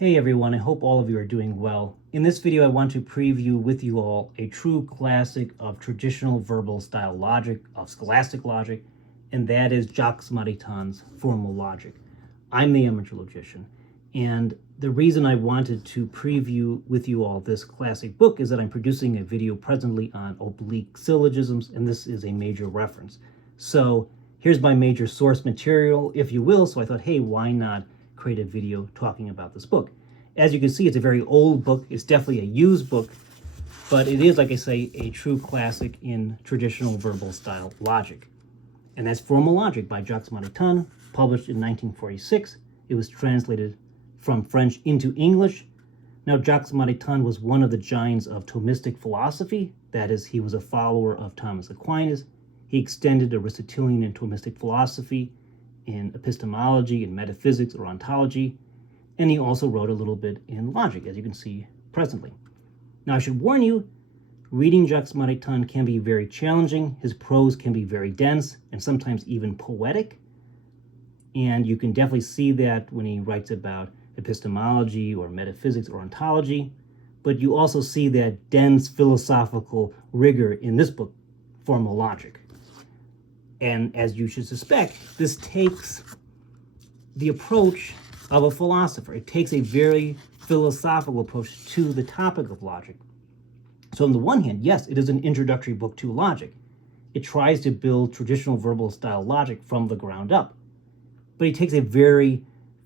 Hey everyone, I hope all of you are doing well. In this video, I want to preview with you all a true classic of traditional verbal style logic, of scholastic logic, and that is Jacques Maritain's formal logic. I'm the amateur logician, and the reason I wanted to preview with you all this classic book is that I'm producing a video presently on Oblique Syllogisms, and this is a major reference. So here's my major source material, if you will, so I thought, hey, why not create a video talking about this book. As you can see, it's a very old book. It's definitely a used book, but it is, like I say, a true classic in traditional verbal style logic. And that's Formal Logic by Jacques Maritain, published in 1946. It was translated from French into English. Now, Jacques Maritain was one of the giants of Thomistic philosophy. That is, he was a follower of Thomas Aquinas. He extended Aristotelian and Thomistic philosophy in epistemology and metaphysics or ontology, and he also wrote a little bit in logic, as you can see presently. Now, I should warn you, reading Jacques Maritain can be very challenging. His prose can be very dense and sometimes even poetic, and you can definitely see that when he writes about epistemology or metaphysics or ontology, but you also see that dense philosophical rigor in this book, Formal Logic. And as you should suspect, this takes the approach of a philosopher. It takes a very philosophical approach to the topic of logic. So on the one hand, yes, it is an introductory book to logic. It tries to build traditional verbal style logic from the ground up. But he takes a very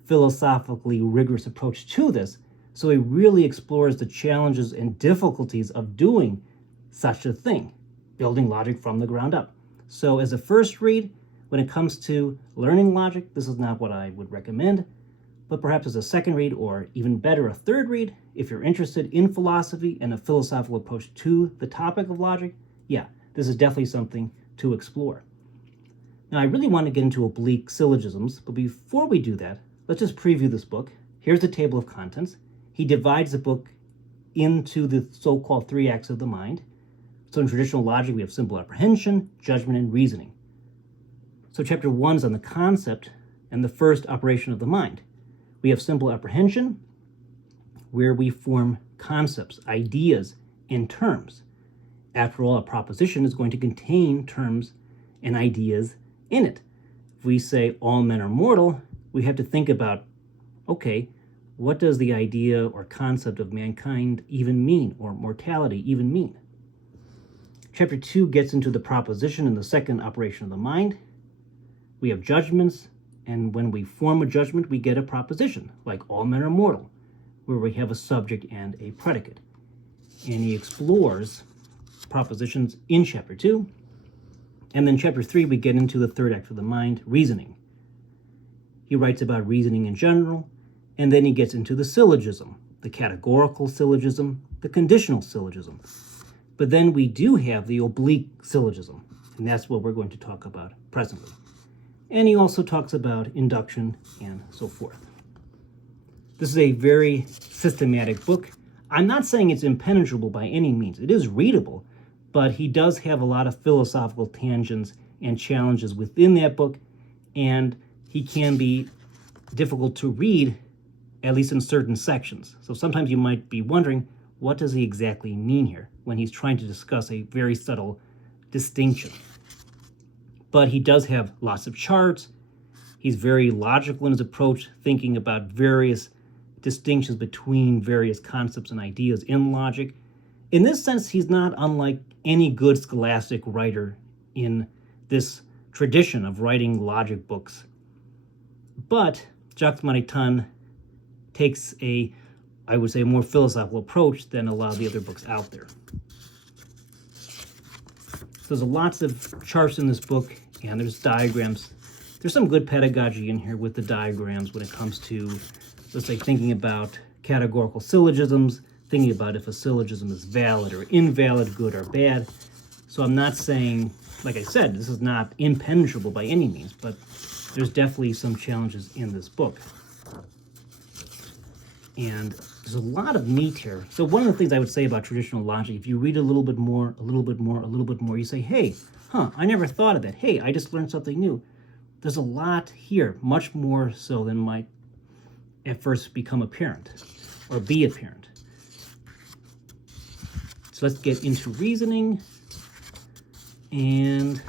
philosophically rigorous approach to this, so he really explores the challenges and difficulties of doing such a thing, building logic from the ground up. So as a first read, when it comes to learning logic, this is not what I would recommend, but perhaps as a second read, or even better, a third read, if you're interested in philosophy and a philosophical approach to the topic of logic, yeah, this is definitely something to explore. Now, I really want to get into oblique syllogisms, but before we do that, let's just preview this book. Here's the table of contents. He divides the book into the so-called three acts of the mind. So in traditional logic, we have simple apprehension, judgment, and reasoning. So chapter 1 is on the concept and the first operation of the mind. We have simple apprehension, where we form concepts, ideas, and terms. After all, a proposition is going to contain terms and ideas in it. If we say all men are mortal, we have to think about, okay, what does the idea or concept of mankind even mean, or mortality even mean? Chapter 2 gets into the proposition and the second operation of the mind. We have judgments, and when we form a judgment, we get a proposition, like all men are mortal, where we have a subject and a predicate. And he explores propositions in chapter 2. And then chapter 3, we get into the third act of the mind, reasoning. He writes about reasoning in general, and then he gets into the syllogism, the categorical syllogism, the conditional syllogism. But then we do have the oblique syllogism, and that's what we're going to talk about presently. And he also talks about induction and so forth. This is a very systematic book. I'm not saying it's impenetrable by any means. It is readable, but he does have a lot of philosophical tangents and challenges within that book, and he can be difficult to read, at least in certain sections. So sometimes you might be wondering, what does he exactly mean here when he's trying to discuss a very subtle distinction? But he does have lots of charts. He's very logical in his approach, thinking about various distinctions between various concepts and ideas in logic. In this sense, he's not unlike any good scholastic writer in this tradition of writing logic books. But Jacques Maritain takes I would say, a more philosophical approach than a lot of the other books out there. So there's lots of charts in this book, and there's diagrams. There's some good pedagogy in here with the diagrams when it comes to, let's say, thinking about categorical syllogisms, thinking about if a syllogism is valid or invalid, good or bad. So I'm not saying, like I said, this is not impenetrable by any means, but there's definitely some challenges in this book. And there's a lot of meat here. So one of the things I would say about traditional logic, if you read a little bit more, you say, hey, I never thought of that. Hey, I just learned something new. There's a lot here, much more so than might at first become apparent or be apparent. So let's get into reasoning, and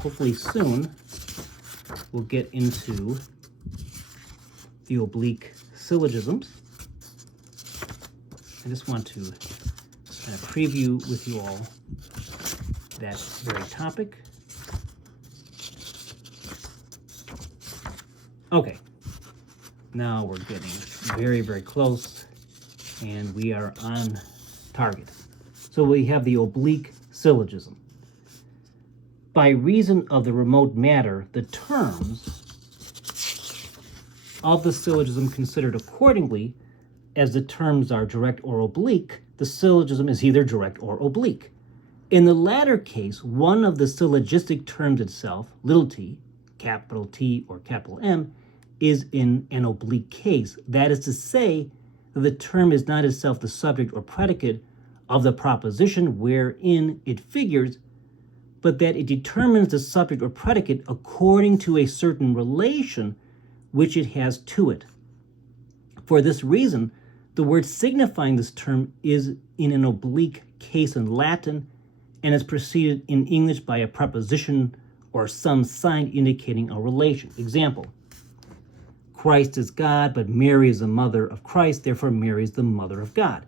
hopefully soon we'll get into the oblique syllogisms. I just want to kind of preview with you all that very topic. Okay, now we're getting very, very close, and we are on target. So we have the oblique syllogism. By reason of the remote matter, the terms of the syllogism considered accordingly, as the terms are direct or oblique, the syllogism is either direct or oblique. In the latter case, one of the syllogistic terms itself, little t, capital T or capital M, is in an oblique case. That is to say, that the term is not itself the subject or predicate of the proposition wherein it figures, but that it determines the subject or predicate according to a certain relation which it has to it. For this reason, the word signifying this term is in an oblique case in Latin and is preceded in English by a preposition or some sign indicating a relation. Example, Christ is God, but Mary is the mother of Christ, therefore Mary is the mother of God.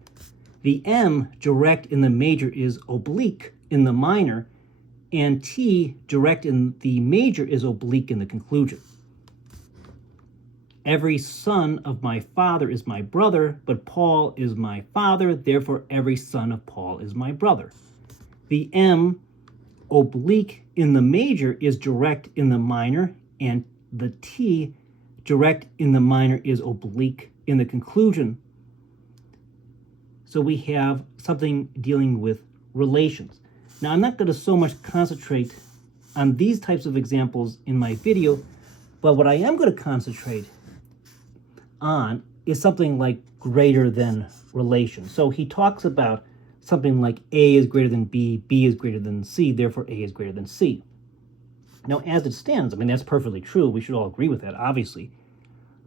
The M, direct in the major, is oblique in the minor, and T, direct in the major, is oblique in the conclusion. Every son of my father is my brother, but Paul is my father, therefore every son of Paul is my brother. The M, oblique in the major, is direct in the minor, and the T, direct in the minor, is oblique in the conclusion. So we have something dealing with relations. Now, I'm not going to so much concentrate on these types of examples in my video, but what I am going to concentrate on is something like greater than relation. So he talks about something like A is greater than B, B is greater than C, therefore A is greater than C. Now, as it stands, I mean, that's perfectly true. We should all agree with that, obviously.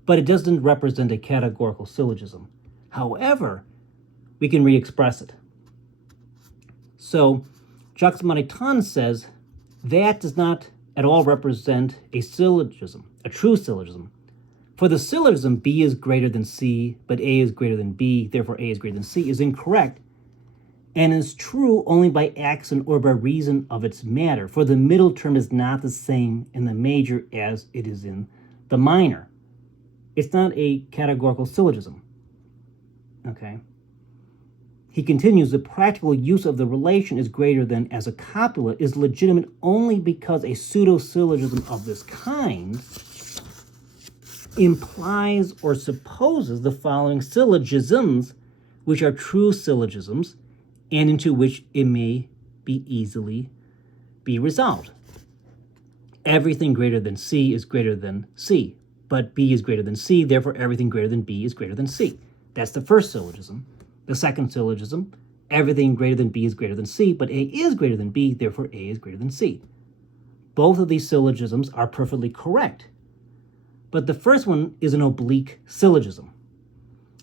But it doesn't represent a categorical syllogism. However, we can re-express it. So Jacques Maritain says that does not at all represent a syllogism, a true syllogism. For the syllogism B is greater than C, but A is greater than B, therefore A is greater than C, is incorrect and is true only by accident or by reason of its matter. For the middle term is not the same in the major as it is in the minor. It's not a categorical syllogism. Okay. He continues, the practical use of the relation is greater than as a copula is legitimate only because a pseudo-syllogism of this kind implies or supposes the following syllogisms, which are true syllogisms, and into which it may be easily be resolved. Everything greater than C is greater than C, but B is greater than C, therefore everything greater than B is greater than C. That's the first syllogism. The second syllogism, everything greater than B is greater than C, but A is greater than B, therefore A is greater than C. Both of these syllogisms are perfectly correct. But the first one is an oblique syllogism.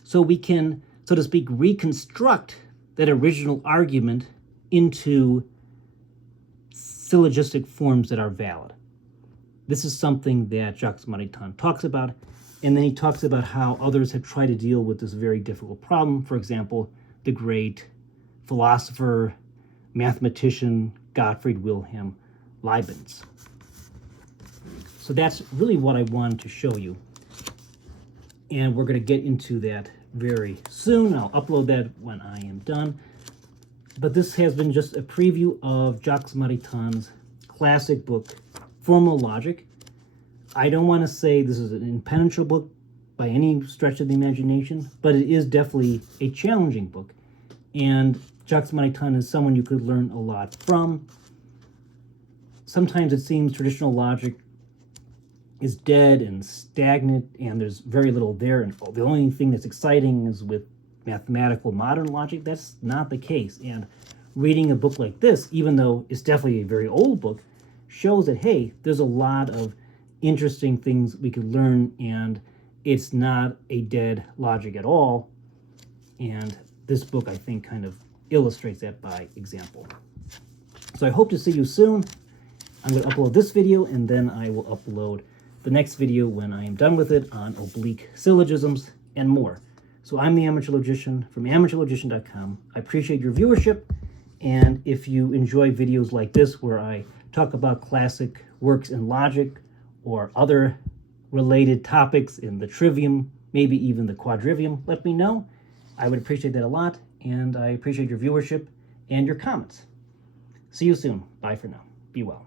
So we can, so to speak, reconstruct that original argument into syllogistic forms that are valid. This is something that Jacques Maritain talks about, and then he talks about how others have tried to deal with this very difficult problem. For example, the great philosopher, mathematician, Gottfried Wilhelm Leibniz. So that's really what I wanted to show you. And we're going to get into that very soon. I'll upload that when I am done. But this has been just a preview of Jacques Maritain's classic book, Formal Logic. I don't want to say this is an impenetrable book by any stretch of the imagination, but it is definitely a challenging book. And Jacques Maritain is someone you could learn a lot from. Sometimes it seems traditional logic is dead and stagnant, and there's very little there, and the only thing that's exciting is with mathematical modern logic. That's not the case. And reading a book like this, even though it's definitely a very old book, shows that, hey, there's a lot of interesting things we could learn, and it's not a dead logic at all. And this book, I think, kind of illustrates that by example. So I hope to see you soon. I'm going to upload this video, and then I will upload the next video when I am done with it on oblique syllogisms and more. So I'm the Amateur Logician from amateurlogician.com. I appreciate your viewership, and if you enjoy videos like this where I talk about classic works in logic or other related topics in the trivium, maybe even the quadrivium, let me know. I would appreciate that a lot, and I appreciate your viewership and your comments. See you soon. Bye for now. Be well.